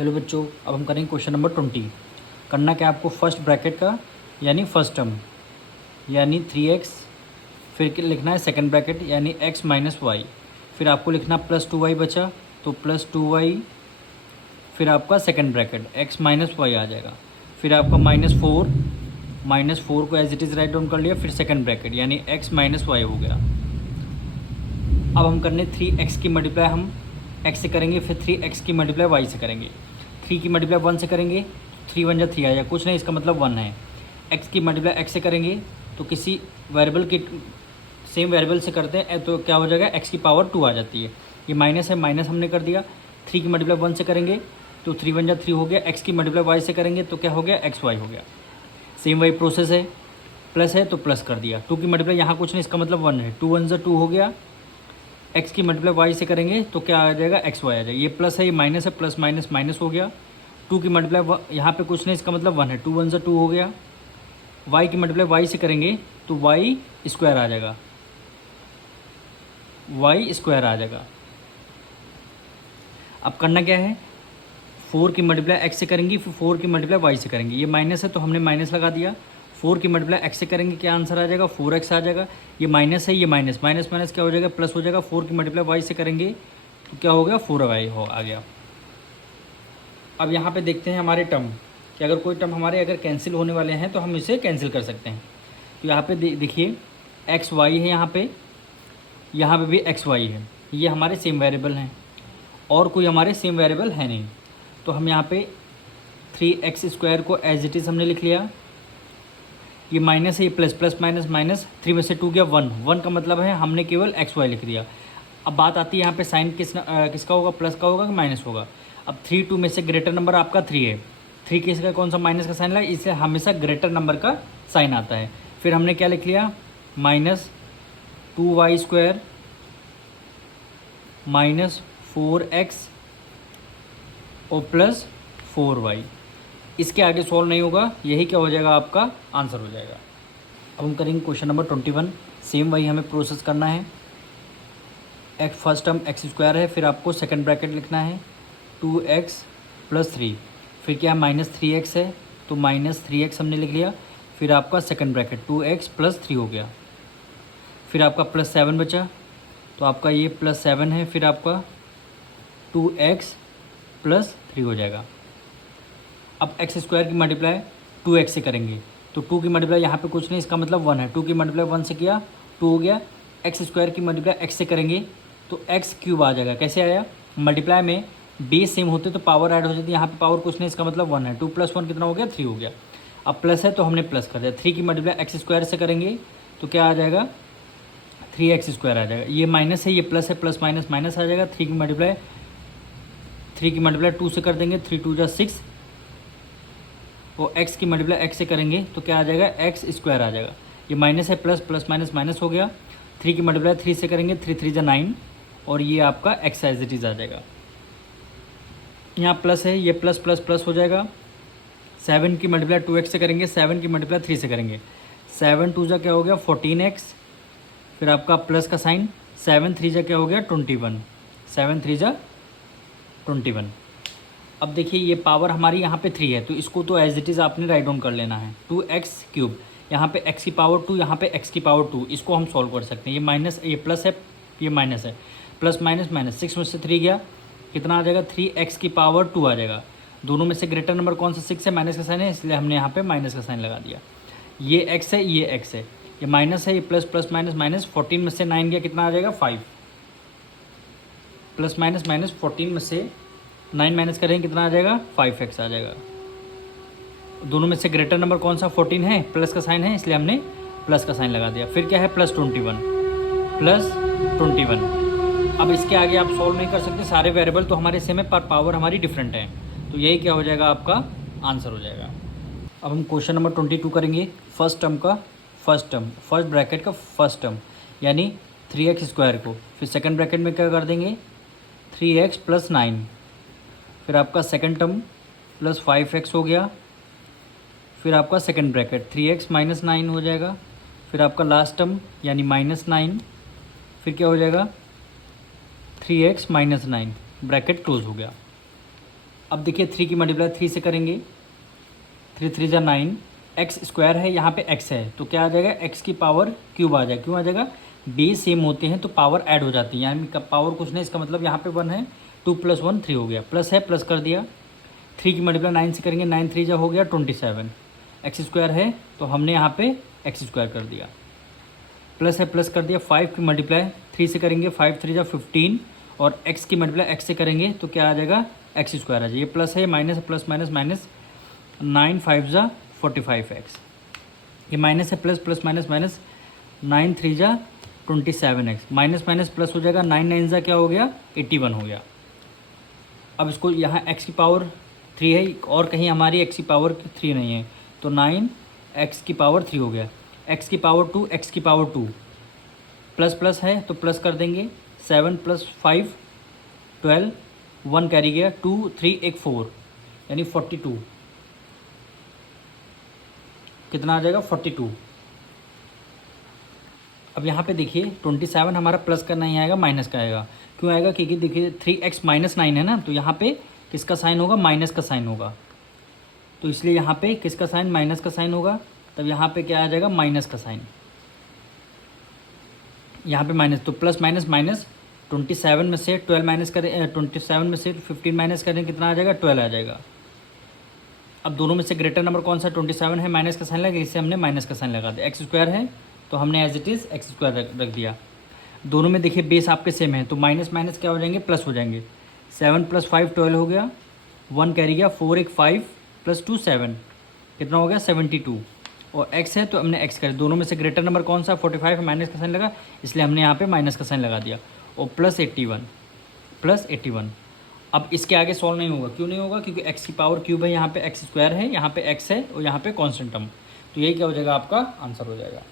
Hello बच्चों, अब हम करेंगे क्वेश्चन नंबर 20। करना क्या आपको, फर्स्ट ब्रैकेट का यानी फर्स्ट टर्म यानी 3x, फिर लिखना है सेकंड ब्रैकेट यानी x माइनस वाई, फिर आपको लिखना +2y बचा तो +2y, फिर आपका second bracket x minus Y आ जाएगा, फिर आपका -4 को as it is write down कर लिया, फिर सेकंड ब्रैकेट यानी x माइनस वाई हो गया। अब हम करने 3x की मल्टीप्लाई हम x से करेंगे, फिर 3x की मल्टीप्लाई y से करेंगे। 3 की मल्टीप्लाई 1 से करेंगे, 3 1 जा 3 आ जाएगा, कुछ नहीं, इसका मतलब 1 है। x की मल्टीप्लाई x से करेंगे तो किसी वेरिएबल की सेम वेरिएबल से करते हैं तो क्या हो जाएगा, x की पावर 2 आ जाती है। ये माइनस है, माइनस हमने कर दिया। 3 की मल्टीप्लाई 1 से करेंगे तो 3 1 जा 3 हो गया। x की मल्टीप्लाई y से करेंगे तो क्या हो गया, xy हो गया। सेम वही प्रोसेस है, प्लस है तो प्लस कर दिया। 2 की मल्टीप्लाई यहाँ कुछ नहीं, इसका मतलब 1 है। 2 1 जा 2 हो गया। x की मल्टीप्लाई वाई से करेंगे तो क्या आ जाएगा, एक्स वाई आ जाएगा। ये प्लस है, ये माइनस है, प्लस माइनस माइनस हो गया। 2 की मल्टीप्लाई यहाँ पे कुछ नहीं, इसका मतलब 1 है। 2 1 से 2 हो गया। y की मल्टीप्लाई वाई से करेंगे तो वाई स्क्वायर आ जाएगा, वाई स्क्वायर आ जाएगा। अब करना क्या है, 4 की मल्टीप्लाई x से करेंगे, फिर 4 की मल्टीप्लाई वाई से करेंगे। ये माइनस है तो हमने माइनस लगा दिया। 4 की मल्टीप्लाई x से करेंगे, क्या आंसर आ जाएगा, 4x आ जाएगा। ये माइनस है, ये माइनस माइनस माइनस क्या हो जाएगा, प्लस हो जाएगा। 4 की मल्टीप्लाई y से करेंगे तो क्या हो गया, 4y हो आ गया। अब यहाँ पे देखते हैं हमारे टर्म कि अगर कोई टर्म हमारे अगर कैंसिल होने वाले हैं तो हम इसे कैंसिल कर सकते हैं। तो यहाँ पे देखिए एक्स वाई है, यहाँ पे भी एक्स वाई है, ये हमारे सेम वेरिएबल हैं और कोई हमारे सेम वेरिएबल है नहीं। तो हम यहाँ पे 3x² को एज इट इज़ हमने लिख लिया। ये माइनस है, ये प्लस, प्लस माइनस माइनस, 3 में से 2 गया 1, 1 का मतलब है हमने केवल एक्स वाई लिख दिया। अब बात आती है यहाँ पे साइन किसका होगा, प्लस का होगा कि माइनस होगा। अब 3 2 में से ग्रेटर नंबर आपका 3 है, 3 किसका कौन सा माइनस का साइन लगा, इससे हमेशा ग्रेटर नंबर का साइन आता है। फिर हमने क्या लिख लिया, -2y² -4x और +4y। इसके आगे सॉल्व नहीं होगा, यही क्या हो जाएगा, आपका आंसर हो जाएगा। अब हम करेंगे क्वेश्चन नंबर 21। सेम वही हमें प्रोसेस करना है। एक्स फर्स्ट टर्म x² है, फिर आपको सेकंड ब्रैकेट लिखना है 2x + 3, फिर क्या है -3x है तो -3x हमने लिख लिया। फिर आपका सेकंड ब्रैकेट 2x + 3 हो गया। फिर आपका +7 बचा तो आपका ये +7 है, फिर आपका 2x + 3 हो जाएगा। अब x² की मल्टीप्लाई 2x से करेंगे तो 2 की मल्टीप्लाई यहाँ पे कुछ नहीं, इसका मतलब 1 है। 2 की मल्टीप्लाई 1 से किया 2 हो गया। x² की मल्टीप्लाई x से करेंगे तो x³ आ जाएगा। कैसे आया, मल्टीप्लाई में बेस सेम होते तो पावर ऐड हो जाती है, यहाँ पे पावर कुछ नहीं, इसका मतलब 1 है। 2 + 1 कितना हो गया, 3 हो गया। अब प्लस है तो हमने प्लस कर दिया। 3 की मल्टीप्लाई x² से करेंगे तो क्या आ जाएगा, 3x² आ जाएगा। ये माइनस है, ये प्लस है, प्लस माइनस माइनस आ जाएगा। 3 की मल्टीप्लाई 2 से कर देंगे, 3 2 जा 6 और x की मल्टीप्लाई x से करेंगे तो क्या आ जाएगा, x² आ जाएगा। ये माइनस है, प्लस प्लस माइनस माइनस हो गया। 3 की मल्टीप्लाई 3 से करेंगे, 3 3 जा 9 और ये आपका x एज इट इज़ आ जाएगा। यहाँ प्लस है, ये प्लस प्लस प्लस हो जाएगा। 7 की मल्टीप्लाई 2x से करेंगे, 7 की मल्टीप्लाई 3 से करेंगे। 7 2 जा क्या हो गया, 14x, फिर आपका प्लस का साइन। 7 3 जा क्या हो गया, 21, 7 3 जा 21। अब देखिए ये पावर हमारी यहाँ पे 3 है तो इसको तो एज इट इज़ आपने राइट डाउन कर लेना है। 2x³, यहाँ पे x की पावर 2, यहाँ पे x की पावर 2, इसको हम सॉल्व कर सकते हैं। ये माइनस, ये प्लस है, ये माइनस है, प्लस माइनस माइनस, 6 में से 3 गया, कितना आ जाएगा, 3x की पावर 2 आ जाएगा। दोनों में से ग्रेटर नंबर कौन सा, 6 है, माइनस का साइन है, इसलिए हमने यहाँ पे माइनस का साइन लगा दिया। ये x है, ये x है, ये माइनस है, ये प्लस प्लस माइनस माइनस, 14 में से 9 गया, कितना आ जाएगा, 5, प्लस माइनस माइनस, 14 में से 9 माइनस करेंगे कितना आ जाएगा, 5x आ जाएगा। दोनों में से ग्रेटर नंबर कौन सा, 14 है, प्लस का साइन है, इसलिए हमने प्लस का साइन लगा दिया। फिर क्या है, +21, +21। अब इसके आगे आप सॉल्व नहीं कर सकते, सारे वेरिएबल तो हमारे सेम है पर पावर हमारी डिफरेंट है, तो यही क्या हो जाएगा, आपका आंसर हो जाएगा। अब हम क्वेश्चन नंबर 22 करेंगे। फर्स्ट टर्म का फर्स्ट टर्म, फर्स्ट ब्रैकेट का फर्स्ट टर्म यानी 3x² को, फिर सेकंड ब्रैकेट में क्या कर देंगे, 3x + 9, फिर आपका सेकंड टर्म +5x हो गया। फिर आपका सेकंड ब्रैकेट 3x - 9 हो जाएगा। फिर आपका लास्ट टर्म यानी -9, फिर क्या हो जाएगा, 3x - 9, ब्रैकेट क्लोज हो गया। अब देखिए 3 की मल्टीप्लाई 3 से करेंगे, 3 3 जा 9, एक्स स्क्वायर है, यहाँ पे एक्स है तो क्या आ जाएगा, एक्स की पावर क्यूब आ जाएगा। क्यों आ जाएगा, बेस सेम होते हैं तो पावर ऐड हो जाती है, यानी पावर कुछ नहीं, इसका मतलब यहाँ पे 1 है, 2 + 1 3 हो गया, प्लस है प्लस कर दिया। 3 की मल्टीप्लाई 9 से करेंगे, 9 3 जा हो गया 27, एक्स स्क्वायर है तो हमने यहाँ पे एक्स स्क्वायर कर दिया, प्लस है प्लस कर दिया। 5 की मल्टीप्लाई 3 से करेंगे, 5 3 जा 15, और एक्स की मल्टीप्लाई एक्स से करेंगे तो क्या आ जाएगा, एक्स स्क्वायर आ जाएगा। ये प्लस है, माइनस है, प्लस माइनस माइनस, 9 5 जा 45 एक्स, ये माइनस है, प्लस प्लस माइनस माइनस, 9 3 जा 27 एक्स, माइनस माइनस प्लस हो जाएगा, 9 9 जा क्या हो गया, 81 हो गया। अब इसको यहाँ एक्स की पावर 3 है और कहीं हमारी एक्स की पावर 3 नहीं है, तो 9 एक्स की पावर 3 हो गया, एक्स की पावर 2, एक्स की पावर 2, प्लस प्लस है तो प्लस कर देंगे, 7 + 5 12, 1 कैरी गया, 2 3 1 4, यानी 42, कितना आ जाएगा, 42। अब यहाँ पे देखिए 27 हमारा प्लस का नहीं आएगा, माइनस का आएगा। क्यों आएगा, क्योंकि देखिए 3x - 9 है ना, तो यहाँ पे किसका साइन होगा, माइनस का साइन होगा, तो इसलिए यहाँ पे किसका साइन, माइनस का साइन होगा, तब यहाँ पे क्या आ जाएगा, माइनस का साइन, यहाँ पे माइनस, तो प्लस माइनस माइनस, 27 में से 12 माइनस करें, 27 में से 15 माइनस करें, कितना आ जाएगा, 12 आ जाएगा। अब दोनों में से ग्रेटर नंबर कौन सा, 27 है, माइनस का साइन लगा, इसे हमने माइनस का साइन लगा दिया। एक्स स्क्वायर है तो हमने as it is x square रख दिया। दोनों में देखिए बेस आपके सेम है तो माइनस माइनस क्या हो जाएंगे, प्लस हो जाएंगे। 7 + 5 12 हो गया, 1 कैरी गया, 4 1 5 + 2 7, कितना हो गया, 72, और x है तो हमने x कर, दोनों में से ग्रेटर नंबर कौन सा, 45 है, माइनस का साइन लगा, इसलिए हमने यहाँ पे माइनस का साइन लगा दिया, और +81। अब इसके आगे सॉल्व नहीं होगा, क्यों नहीं होगा, क्योंकि x की पावर क्यूब है, यहाँ पे एक्स स्क्वायर है, यहाँ पे x है और यहाँ पे कॉन्स्टेंट टर्म, तो यही क्या हो जाएगा, आपका आंसर हो जाएगा।